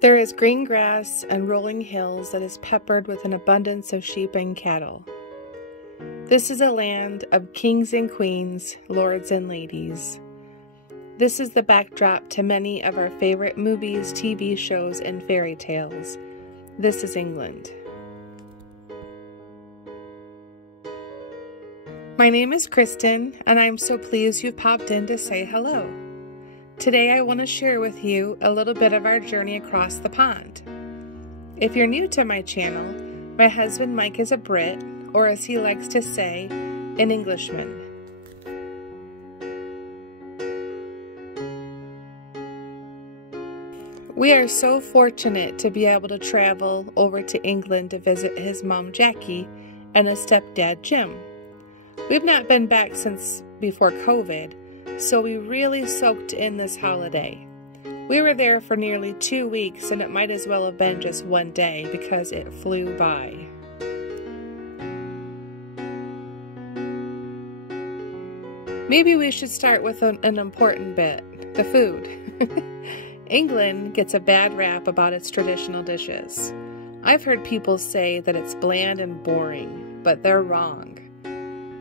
There is green grass and rolling hills that is peppered with an abundance of sheep and cattle. This is a land of kings and queens, lords and ladies. This is the backdrop to many of our favorite movies, TV shows, and fairy tales. This is England. My name is Kristen, and I'm so pleased you've popped in to say hello. Today I want to share with you a little bit of our journey across the pond. If you're new to my channel, my husband Mike is a Brit, or as he likes to say, an Englishman. We are so fortunate to be able to travel over to England to visit his mom Jackie and his stepdad Jim. We've not been back since before COVID, so we really soaked in this holiday. We were there for nearly 2 weeks, and it might as well have been just one day because it flew by. Maybe we should start with an important bit, the food. England gets a bad rap about its traditional dishes. I've heard people say that it's bland and boring, but they're wrong.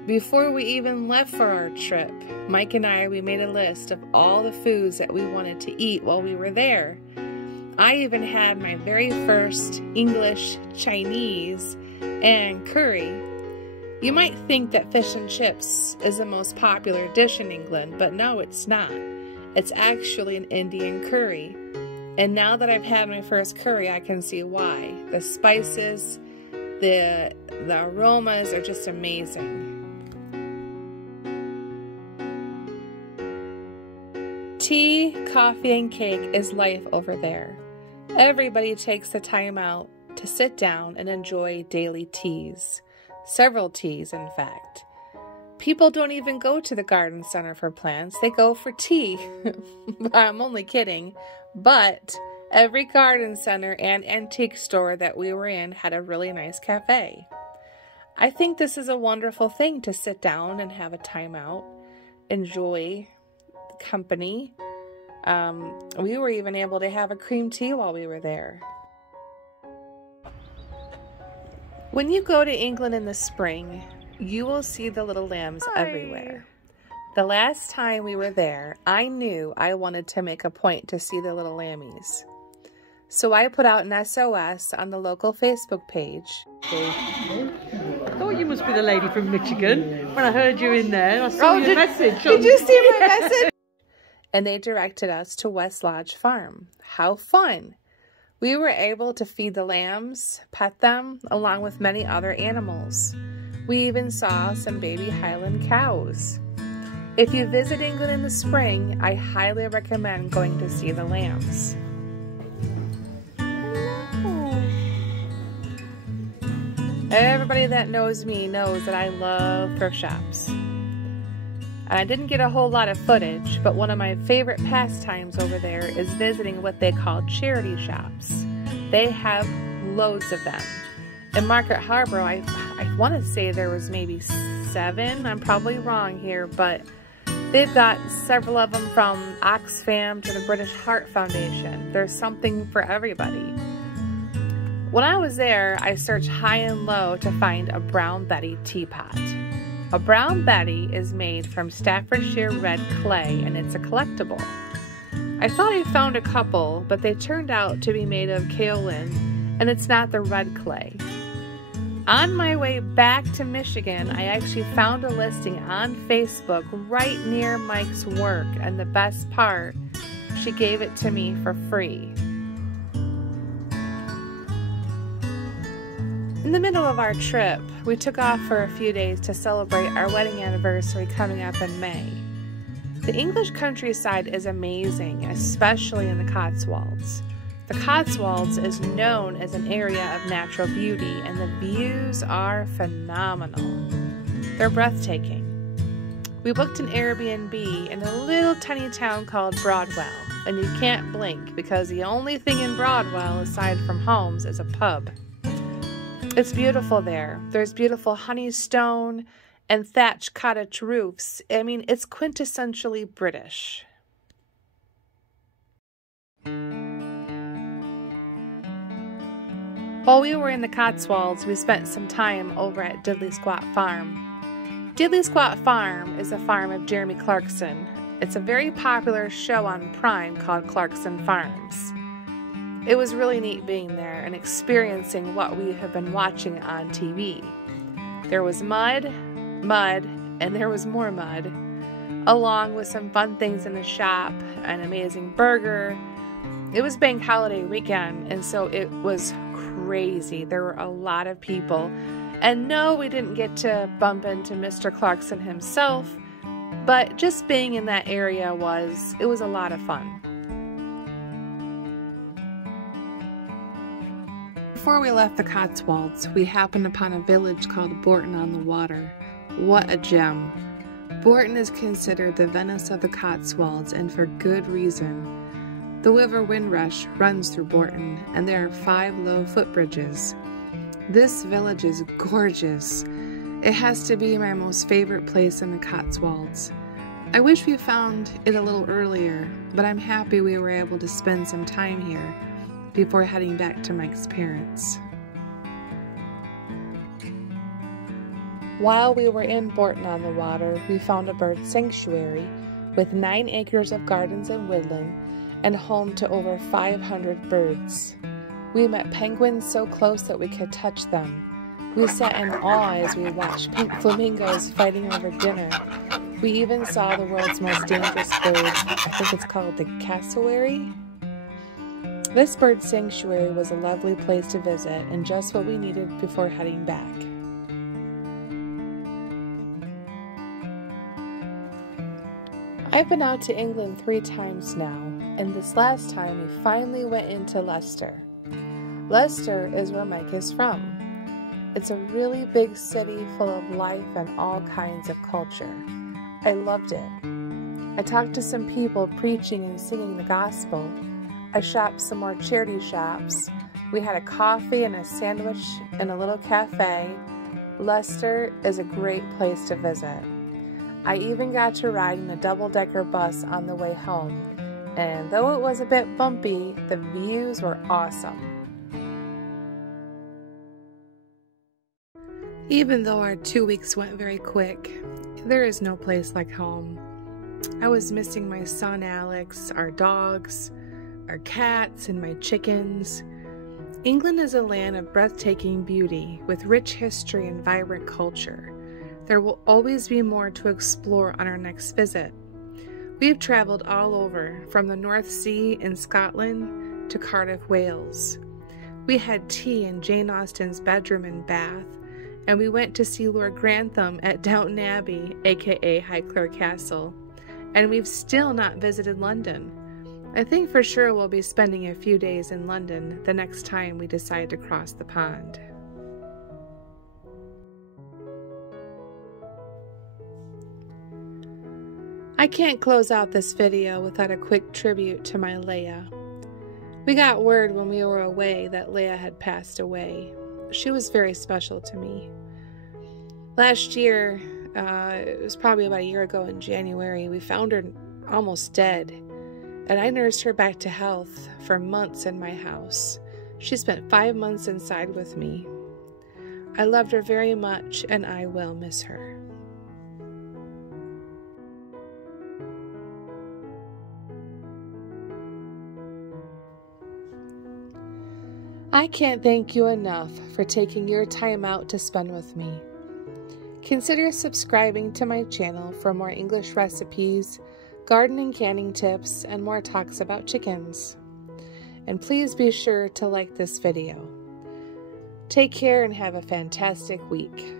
Before we even left for our trip, Mike and we made a list of all the foods that we wanted to eat while we were there. I even had my very first English Chinese and curry. You might think that fish and chips is the most popular dish in England, but no, it's not. It's actually an Indian curry. And now that I've had my first curry, I can see why. The spices, the aromas are just amazing. Tea, coffee, and cake is life over there. Everybody takes the time out to sit down and enjoy daily teas. Several teas, in fact. People don't even go to the garden center for plants. They go for tea. I'm only kidding. But every garden center and antique store that we were in had a really nice cafe. I think this is a wonderful thing to sit down and have a time out, enjoy company. We were even able to have a cream tea while we were there. When you go to England in the spring, you will see the little lambs everywhere. The last time we were there, I knew I wanted to make a point to see the little lammies. So I put out an SOS on the local Facebook page. I thought you must be the lady from Michigan. When I heard you in there, I saw your message. Did you see my message? And they directed us to West Lodge Farm. How fun! We were able to feed the lambs, pet them, along with many other animals. We even saw some baby Highland cows. If you visit England in the spring, I highly recommend going to see the lambs. Everybody that knows me knows that I love thrift shops. I didn't get a whole lot of footage, but one of my favorite pastimes over there is visiting what they call charity shops. They have loads of them. In Market Harbor, I want to say there was maybe 7. I'm probably wrong here, but they've got several of them from Oxfam to the British Heart Foundation. There's something for everybody. When I was there, I searched high and low to find a Brown Betty teapot. A Brown Betty is made from Staffordshire red clay, and it's a collectible. I thought I found a couple, but they turned out to be made of kaolin, and it's not the red clay. On my way back to Michigan, I actually found a listing on Facebook right near Mike's work, and the best part, she gave it to me for free. In the middle of our trip, we took off for a few days to celebrate our wedding anniversary coming up in May. The English countryside is amazing, especially in the Cotswolds. The Cotswolds is known as an area of natural beauty, and the views are phenomenal. They're breathtaking. We booked an Airbnb in a little tiny town called Broadwell, and you can't blink because the only thing in Broadwell aside from homes is a pub. It's beautiful there. There's beautiful honeystone and thatched cottage roofs. I mean, it's quintessentially British. While we were in the Cotswolds, we spent some time over at Dudley Squat Farm. Dudley Squat Farm is a farm of Jeremy Clarkson. It's a very popular show on Prime called Clarkson Farms. It was really neat being there and experiencing what we have been watching on TV. There was mud, and there was more mud, along with some fun things in the shop, an amazing burger. It was bank holiday weekend, and so it was crazy. There were a lot of people. And no, we didn't get to bump into Mr. Clarkson himself, but just being in that area was a lot of fun. Before we left the Cotswolds, we happened upon a village called Borton on the Water. What a gem. Borton is considered the Venice of the Cotswolds, and for good reason. The River Windrush runs through Borton, and there are 5 low footbridges. This village is gorgeous. It has to be my most favorite place in the Cotswolds. I wish we found it a little earlier, but I'm happy we were able to spend some time here before heading back to Mike's parents. While we were in Borton on the Water, we found a bird sanctuary with 9 acres of gardens and woodland and home to over 500 birds. We met penguins so close that we could touch them. We sat in awe as we watched pink flamingos fighting over dinner. We even saw the world's most dangerous bird. I think it's called the cassowary. This bird sanctuary was a lovely place to visit and just what we needed before heading back. I've been out to England 3 times now, and this last time we finally went into Leicester. Leicester is where Mike is from. It's a really big city full of life and all kinds of culture. I loved it. I talked to some people preaching and singing the gospel. I shopped some more charity shops. We had a coffee and a sandwich in a little cafe. Leicester is a great place to visit. I even got to ride in a double-decker bus on the way home, and though it was a bit bumpy, the views were awesome. Even though our 2 weeks went very quick, there is no place like home. I was missing my son Alex, our dogs, our cats, and my chickens. England is a land of breathtaking beauty with rich history and vibrant culture. There will always be more to explore on our next visit. We've traveled all over, from the North Sea in Scotland to Cardiff, Wales. We had tea in Jane Austen's bedroom in Bath, and we went to see Lord Grantham at Downton Abbey, aka Highclere Castle, and we've still not visited London. I think for sure we'll be spending a few days in London the next time we decide to cross the pond. I can't close out this video without a quick tribute to my Leia. We got word when we were away that Leia had passed away. She was very special to me. Last year, it was probably about a year ago in January, we found her almost dead, and I nursed her back to health for months in my house. She spent 5 months inside with me. I loved her very much, and I will miss her. I can't thank you enough for taking your time out to spend with me. Consider subscribing to my channel for more English recipes, gardening canning tips, and more talks about chickens. And please be sure to like this video. Take care and have a fantastic week.